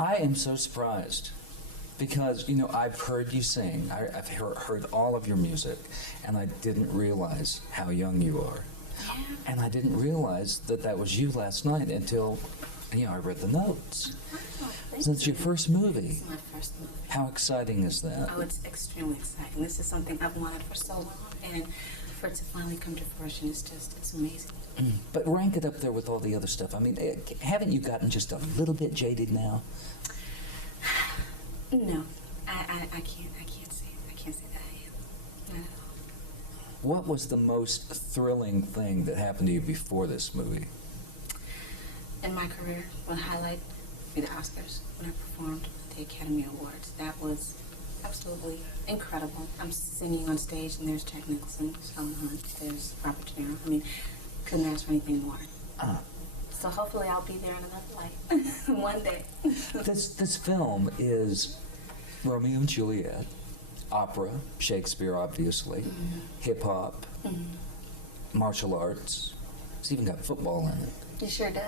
I am so surprised because, you know, I've heard you sing. I've heard all of your music, and I didn't realize how young you are. Yeah. And I didn't realize that that was you last night until, you know, I read the notes. So it's your first movie. It's my first movie. How exciting is that? Oh, it's extremely exciting. This is something I've wanted for so long, and for it to finally come to fruition is just, it's amazing. But rank it up there with all the other stuff. I mean, haven't you gotten just a little bit jaded now? No, I can't say that I am. Not at all. What was the most thrilling thing that happened to you before this movie? In my career, one highlight would be the Oscars, when I performed at the Academy Awards. That was absolutely incredible. I'm singing on stage, and there's Jack Nicholson, Salma Hunt, there's Robert De Niro. I mean, couldn't ask for anything more. So hopefully I'll be there in another life one day. This film is Romeo and Juliet, opera, Shakespeare, obviously, hip-hop, martial arts. It's even got football in it. It sure does.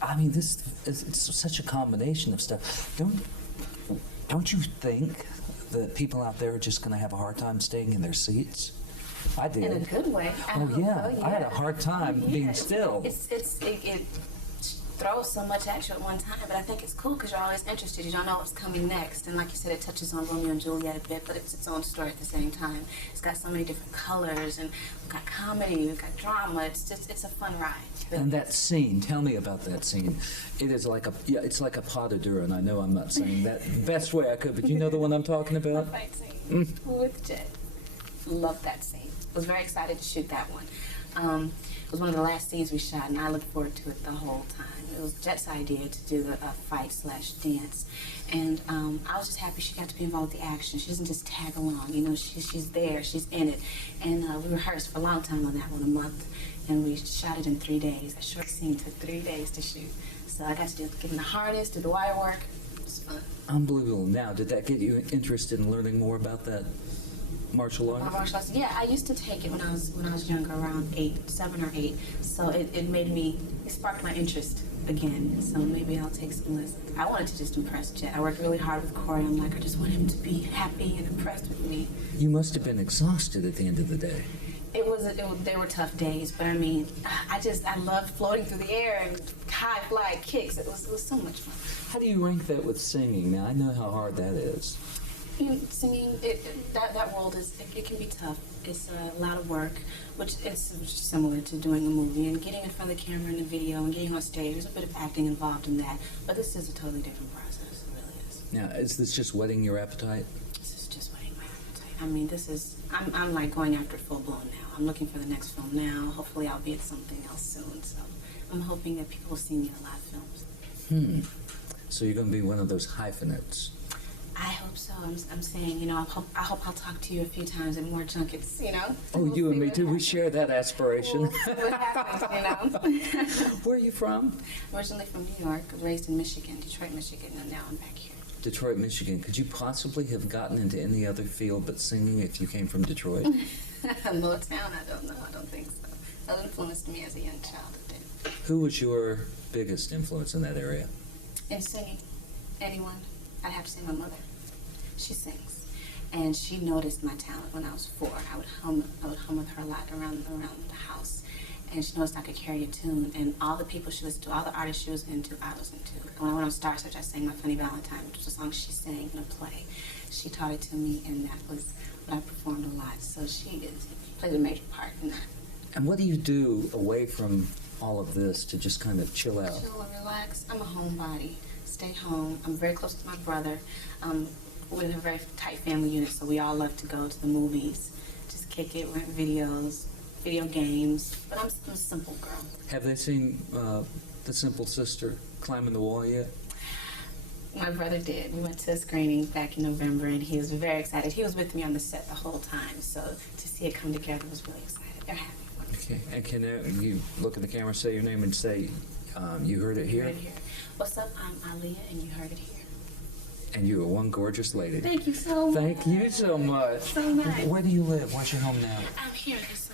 I mean, it's such a combination of stuff. Don't you think that people out there are just going to have a hard time staying in their seats? I did. In a good way. Oh yeah, I had a hard time being still. It throws so much at you at one time, but I think it's cool because you're always interested. You don't know what's coming next, and like you said, it touches on Romeo and Juliet a bit, but it's its own story at the same time. It's got so many different colors, and we've got comedy, we've got drama. It's a fun ride. And that scene, tell me about that scene. It is like it's like a pas de deux, and I know I'm not saying that the best way I could, but you know the one I'm talking about? The fight scene with Jet. Love that scene. Was very excited to shoot that one. It was one of the last scenes we shot, and I looked forward to it the whole time. It was Jet's idea to do a fight/dance, and I was just happy she got to be involved with the action. She doesn't just tag along, you know. She's there, she's in it, and we rehearsed for a long time on that one, a month, and we shot it in 3 days. That short scene took 3 days to shoot, so I got to get in the harness, do the wire work. It was fun. Unbelievable. Now, did that get you interested in learning more about that martial art? Martial arts. Yeah, I used to take it when I was younger, around 7 or 8. So it sparked my interest again. So maybe I'll take some lessons. I wanted to just impress Jet. I worked really hard with Corey. I'm like, I just want him to be happy and impressed with me. You must have been exhausted at the end of the day. They were tough days, but I mean, I loved floating through the air and high fly kicks. It was so much fun. How do you rank that with singing? Now, I know how hard that is. You know, singing, that world it can be tough. It's a lot of work, which is similar to doing a movie and getting in front of the camera in a video and getting on stage. There's a bit of acting involved in that, but this is a totally different process. It really is. Now, is this just whetting your appetite? This is just whetting my appetite. I mean, I'm like going after it full blown now. I'm looking for the next film now. Hopefully, I'll be at something else soon. So I'm hoping that people will see me in a lot of films. So you're going to be one of those hyphenates. I hope so. I'm saying, you know, I hope I'll talk to you a few times at more junkets, you know. Oh, We'll you and see me what too. We happens. share that aspiration. We'll see what happens, you know. Where are you from? Originally from New York, raised in Michigan, Detroit, Michigan, and now I'm back here. Detroit, Michigan. Could you possibly have gotten into any other field but singing if you came from Detroit? Motown, I don't know. I don't think so. That influenced me as a young child. It did. Who was your biggest influence in that area? In singing, anyone, I'd have to say my mother. She sings, and she noticed my talent when I was 4. I would hum with her a lot around the house, and she noticed I could carry a tune. And all the people she listened to, all the artists she was into, I was into. When I went on Star Search, I sang My Funny Valentine, which was a song she sang in a play. She taught it to me, and that was what I performed a lot. So she played a major part in that. And what do you do away from all of this to just kind of chill out? Chill and relax. I'm a homebody. Stay home. I'm very close to my brother. We're in a very tight family unit, so we all love to go to the movies, just kick it, rent videos, video games. But I'm a simple girl. Have they seen The Simple Sister Climbing the Wall yet? My brother did. We went to a screening back in November, and he was very excited. He was with me on the set the whole time, so to see it come together was really excited. They're happy. Okay. And can you look at the camera, say your name, and say, you heard it You here? heard it here. What's up? I'm Aaliyah, and you heard it here. And you are one gorgeous lady. Thank you so much. Thank you so much. So nice. Where do you live? Where's your home now? I'm here in this